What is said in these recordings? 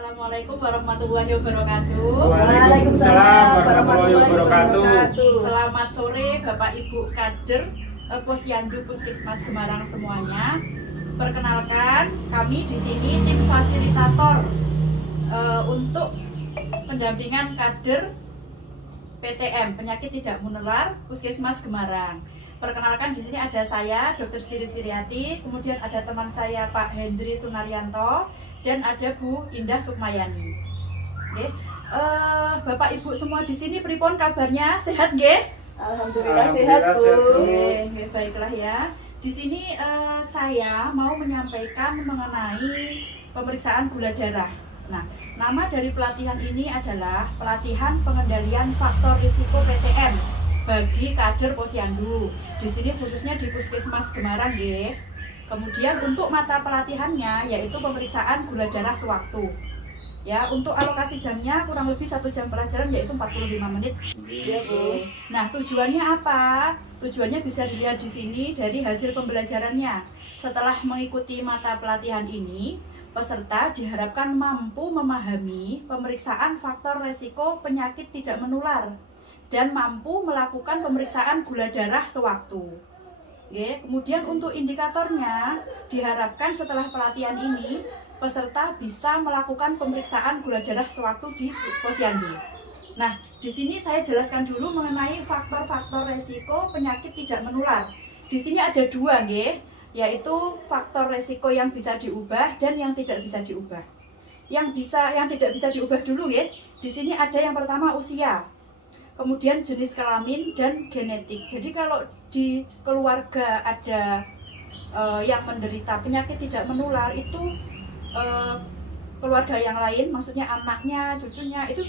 Assalamualaikum warahmatullahi wabarakatuh. Waalaikumsalam warahmatullahi wabarakatuh. Selamat sore Bapak Ibu Kader Posyandu Puskesmas Gemarang semuanya. Perkenalkan, kami di sini tim fasilitator untuk pendampingan kader PTM penyakit tidak menular Puskesmas Gemarang. Perkenalkan, di sini ada saya Dr. Siri Siriati, kemudian ada teman saya Pak Hendri Sunaryanto, dan ada Bu Indah Sukmayani. Oke, Bapak Ibu semua di sini pripun kabarnya? Sehat nggih? Alhamdulillah sehat, Bu. Oke, baiklah ya. Di sini saya mau menyampaikan mengenai pemeriksaan gula darah. Nah, nama dari pelatihan ini adalah pelatihan pengendalian faktor risiko PTM bagi kader Posyandu. Di sini khususnya di Puskesmas Gemarang nggih. Kemudian untuk mata pelatihannya yaitu pemeriksaan gula darah sewaktu. Ya, untuk alokasi jamnya kurang lebih 1 jam pelajaran yaitu 45 menit. Iya, Bu. Nah, tujuannya apa? Tujuannya bisa dilihat di sini dari hasil pembelajarannya. Setelah mengikuti mata pelatihan ini, peserta diharapkan mampu memahami pemeriksaan faktor resiko penyakit tidak menular dan mampu melakukan pemeriksaan gula darah sewaktu. Oke, kemudian untuk indikatornya diharapkan setelah pelatihan ini peserta bisa melakukan pemeriksaan gula darah sewaktu di Posyandu. Nah, di sini saya jelaskan dulu mengenai faktor-faktor resiko penyakit tidak menular. Di sini ada dua, nggih, yaitu faktor resiko yang bisa diubah dan yang tidak bisa diubah. Yang tidak bisa diubah dulu, nggih. Di sini ada yang pertama usia, kemudian jenis kelamin dan genetik. Jadi kalau di keluarga ada yang menderita penyakit tidak menular, itu keluarga yang lain, maksudnya anaknya, cucunya, itu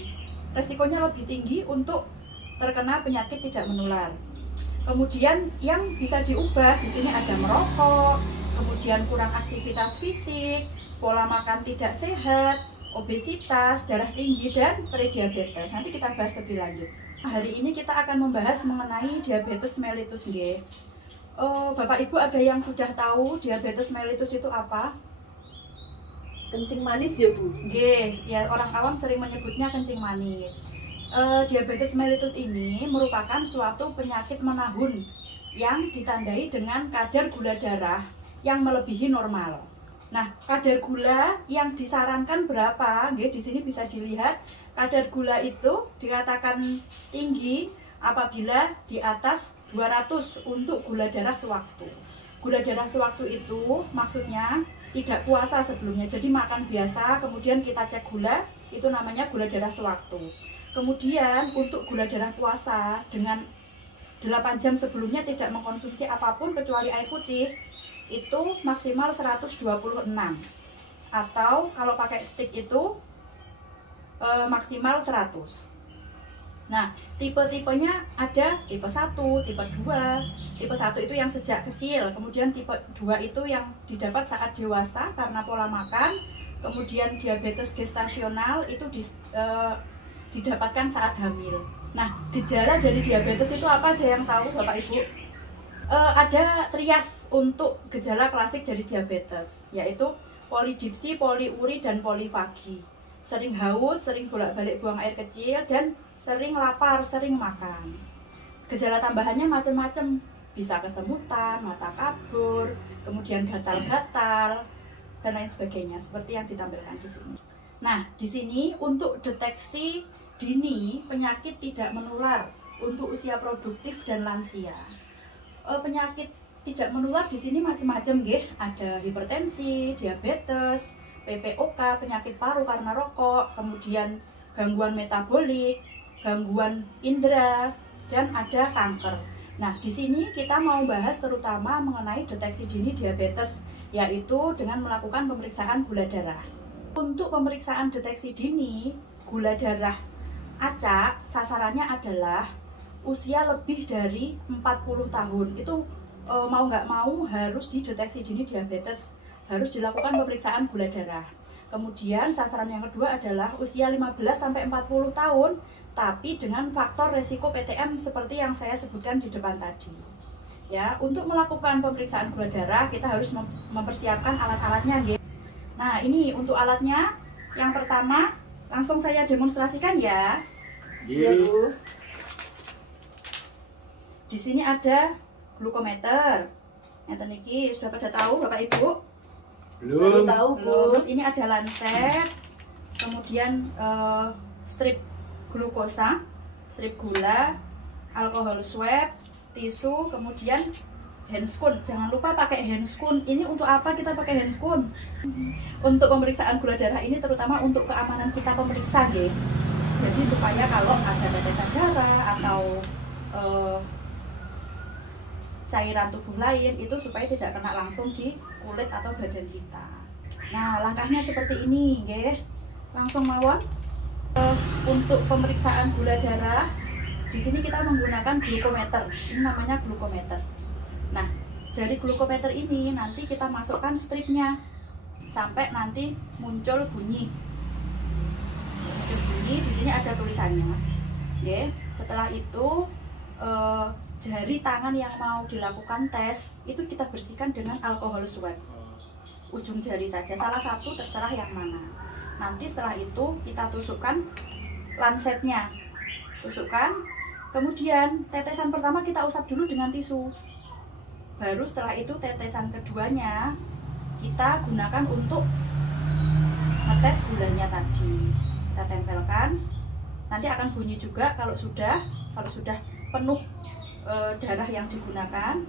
resikonya lebih tinggi untuk terkena penyakit tidak menular. Kemudian yang bisa diubah di sini ada merokok, kemudian kurang aktivitas fisik, pola makan tidak sehat, obesitas, darah tinggi, dan prediabetes. Nanti kita bahas lebih lanjut. Hari ini kita akan membahas mengenai diabetes mellitus nggih. Bapak Ibu ada yang sudah tahu diabetes mellitus itu apa? Kencing manis ya, Bu? Nggih, ya orang awam sering menyebutnya kencing manis. Diabetes mellitus ini merupakan suatu penyakit menahun yang ditandai dengan kadar gula darah yang melebihi normal. Nah, kadar gula yang disarankan berapa? Nggih, di sini bisa dilihat kadar gula itu dikatakan tinggi apabila di atas 200 untuk gula darah sewaktu. Gula darah sewaktu itu maksudnya tidak puasa sebelumnya, jadi makan biasa, kemudian kita cek gula, itu namanya gula darah sewaktu. Kemudian untuk gula darah puasa dengan 8 jam sebelumnya tidak mengkonsumsi apapun kecuali air putih, itu maksimal 126, atau kalau pakai stick itu maksimal 100. Nah, tipe-tipenya ada tipe 1, tipe 2. Tipe 1 itu yang sejak kecil, kemudian tipe 2 itu yang didapat saat dewasa karena pola makan, kemudian diabetes gestasional itu didapatkan saat hamil. Nah, gejala dari diabetes itu apa? Ada yang tahu, Bapak Ibu? Ada trias untuk gejala klasik dari diabetes, yaitu polidipsi, poliuri, dan polifagi. Sering haus, sering bolak-balik buang air kecil, dan sering lapar, sering makan. Gejala tambahannya macam-macam, bisa kesemutan, mata kabur, kemudian gatal-gatal, dan lain sebagainya, seperti yang ditampilkan di sini. Nah, di sini untuk deteksi dini penyakit tidak menular untuk usia produktif dan lansia. Penyakit tidak menular di sini macam-macam nggih, ada hipertensi, diabetes, PPOK, penyakit paru karena rokok, kemudian gangguan metabolik, gangguan indera, dan ada kanker. Nah, di sini kita mau bahas terutama mengenai deteksi dini diabetes, yaitu dengan melakukan pemeriksaan gula darah. Untuk pemeriksaan deteksi dini gula darah acak, sasarannya adalah usia lebih dari 40 tahun. Itu mau nggak mau harus dideteksi dini diabetes, harus dilakukan pemeriksaan gula darah. Kemudian sasaran yang kedua adalah usia 15-40 tahun, tapi dengan faktor resiko PTM seperti yang saya sebutkan di depan tadi. Ya, untuk melakukan pemeriksaan gula darah kita harus mempersiapkan alat-alatnya, gitu. Nah, ini untuk alatnya Yang pertama, langsung saya demonstrasikan ya. Iya, Bu. Di sini ada glukometer. Yang niki sudah pada tahu Bapak Ibu? Baru Belum. tahu, Bu. Terus ini ada lancet, kemudian strip glukosa, strip gula, alkohol swab, tisu, kemudian handscoon. Jangan lupa pakai handscoon. Ini untuk apa kita pakai handscoon? Untuk pemeriksaan gula darah ini terutama untuk keamanan kita pemeriksa, ya. Jadi supaya kalau ada tetesan darah atau cairan tubuh lain itu supaya tidak kena langsung di kulit atau badan kita. Nah, langkahnya seperti ini, nggih. Langsung mawon. Untuk pemeriksaan gula darah, di sini kita menggunakan glukometer. Ini namanya glukometer. Nah, dari glukometer ini nanti kita masukkan stripnya sampai nanti muncul bunyi. Muncul bunyi, di sini ada tulisannya. Nggih. Setelah itu jari tangan yang mau dilakukan tes itu kita bersihkan dengan alkohol swab. Ujung jari saja, salah satu terserah yang mana. Nanti setelah itu kita tusukkan lancetnya, tusukkan. Kemudian tetesan pertama kita usap dulu dengan tisu. Baru setelah itu tetesan keduanya kita gunakan untuk ngetes gulanya tadi. Kita tempelkan. Nanti akan bunyi juga kalau sudah penuh darah yang digunakan.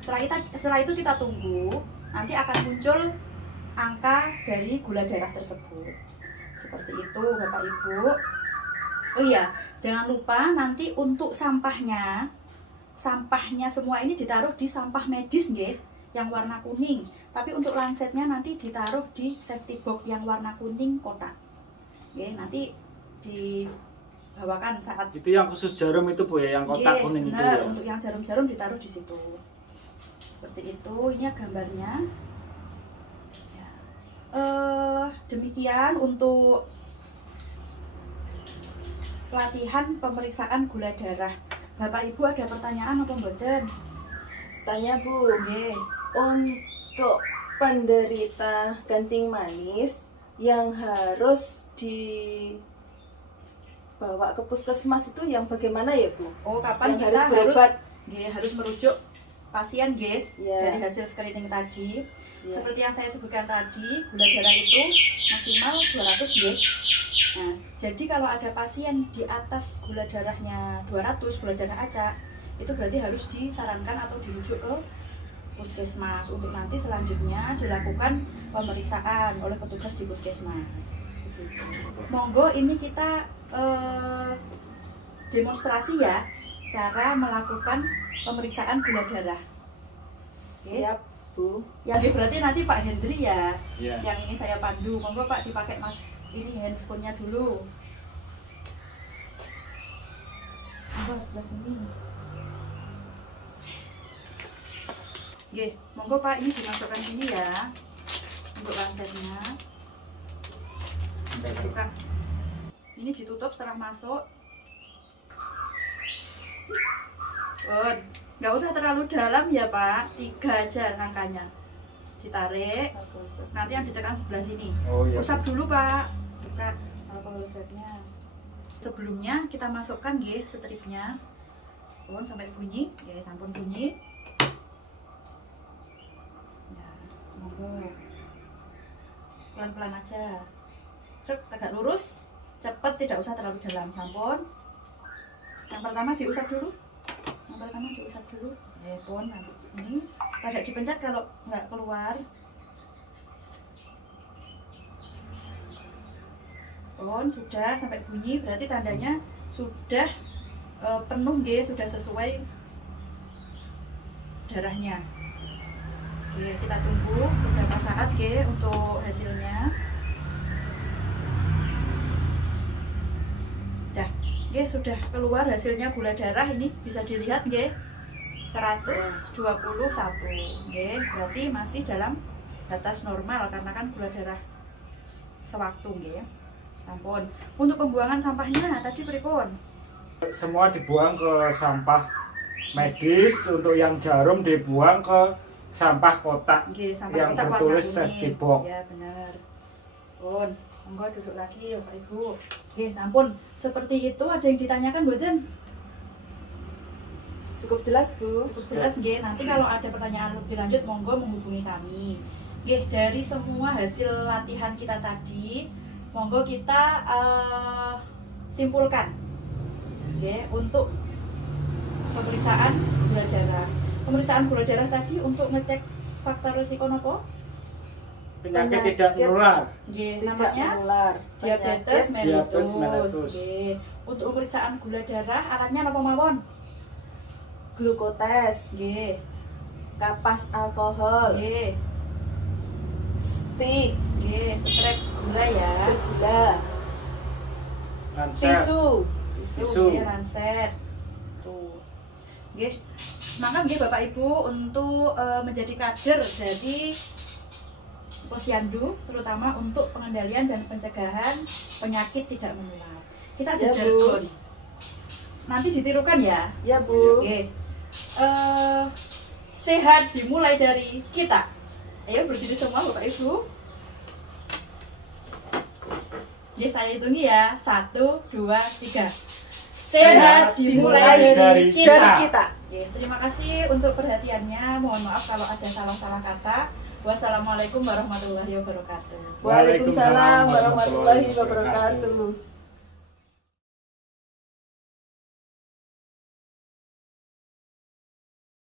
Setelah itu kita tunggu, nanti akan muncul angka dari gula darah tersebut. Seperti itu Bapak Ibu. Oh iya, jangan lupa nanti untuk sampahnya semua ini ditaruh di sampah medis, nggih, yang warna kuning. Tapi untuk lancetnya nanti ditaruh di safety box yang warna kuning kotak. Nggih, nanti dibawakan saat Itu yang khusus jarum itu, Bu, ya, yang kotak kuning itu benar, ya. untuk yang jarum-jarum ditaruh di situ. Seperti itu, ini gambarnya. Ya. Demikian untuk pelatihan pemeriksaan gula darah. Bapak Ibu ada pertanyaan atau mboten? Tanya, Bu. Nggih. Untuk penderita kencing manis yang harus dibawa ke puskesmas itu yang bagaimana ya, Bu? Oh, kapan Yang kita harus berobat? harus merujuk pasien, nggih, Ya. dari hasil screening tadi. Ya. Seperti yang saya sebutkan tadi, gula darah itu maksimal 200, nggih. Nah, jadi kalau ada pasien di atas gula darahnya 200, gula darah acak, itu berarti harus disarankan atau dirujuk ke puskesmas untuk nanti selanjutnya dilakukan pemeriksaan oleh petugas di puskesmas. Begitu. Monggo ini kita demonstrasi ya cara melakukan pemeriksaan gula darah. Oke. Siap, Bu. Yang ini berarti nanti Pak Hendri ya, Iya. yang ini saya pandu. Monggo Pak dipakai mas ini handscoon-nya dulu. Monggo sebelah sini. Oke, monggo Pak ini dimasukkan sini ya untuk lancetnya. Buka. Ini ditutup setelah masuk. Nggak usah terlalu dalam ya Pak, 3 aja angkanya. Ditarik, nanti yang ditekan sebelah sini. Oh iya. Usap dulu Pak. Buka alkohol swabnya. Sebelumnya kita masukkan nggih stripnya. Sampai bunyi, ya sampun bunyi. Ya, monggo. Pelan-pelan aja. Truk tegak lurus, cepet, tidak usah terlalu dalam, sampun. Yang pertama diusap dulu. Pun ini pada dipencet kalau nggak keluar. Pun sudah sampai bunyi, berarti tandanya sudah penuh, nggih, sudah sesuai darahnya. Oke, kita tunggu beberapa saat, nggih, untuk hasilnya. Nggih, sudah keluar hasilnya gula darah, ini bisa dilihat nggih 121. Nggih, berarti masih dalam batas normal karena kan gula darah sewaktu nggih. Ampun. Untuk pembuangan sampahnya tadi pripun? Semua dibuang ke sampah medis, untuk yang jarum dibuang ke sampah kotak Nggih, sampah yang kotak warna bertulis kuning. safety box. Ya, benar. Pun. Monggo duduk lagi Bapak Ibu. Nggih, ampun. Seperti itu ada yang ditanyakan mboten? Cukup jelas Bu. Cukup jelas nggih. Nanti kalau ada pertanyaan lebih lanjut monggo menghubungi kami. Nggih, dari semua hasil latihan kita tadi, monggo kita simpulkan. Nggih, untuk pemeriksaan gula darah. Pemeriksaan gula darah tadi untuk ngecek faktor risiko nopo? Penyakit tidak menular. Nggih, Tidak namanya menular. diabetes Penyakit Diabetes mellitus. mellitus. Nggih. Untuk pemeriksaan gula darah alatnya napa mawon? glukotes, Nggih. kapas alkohol, Nggih. stick, Nggih, strep gula ya. stick gula, Lanset. tisu, Tisu. Nggih, ranset. Tuh. Nggih. Semangat nggih Bapak Ibu untuk menjadi kader dari Posyandu, terutama untuk pengendalian dan pencegahan penyakit tidak menular. Kita ada Ya, Bu. jargon. Nanti ditirukan ya. ya Bu. Oke. Sehat dimulai dari kita. Ayo berdiri semua Bapak Ibu. Oke, saya hitungi ya. 1, 2, 3. Sehat dimulai dari kita. Dari kita. Oke, terima kasih untuk perhatiannya. Mohon maaf kalau ada salah-salah kata. Wassalamualaikum warahmatullahi wabarakatuh. Waalaikumsalam warahmatullahi wabarakatuh.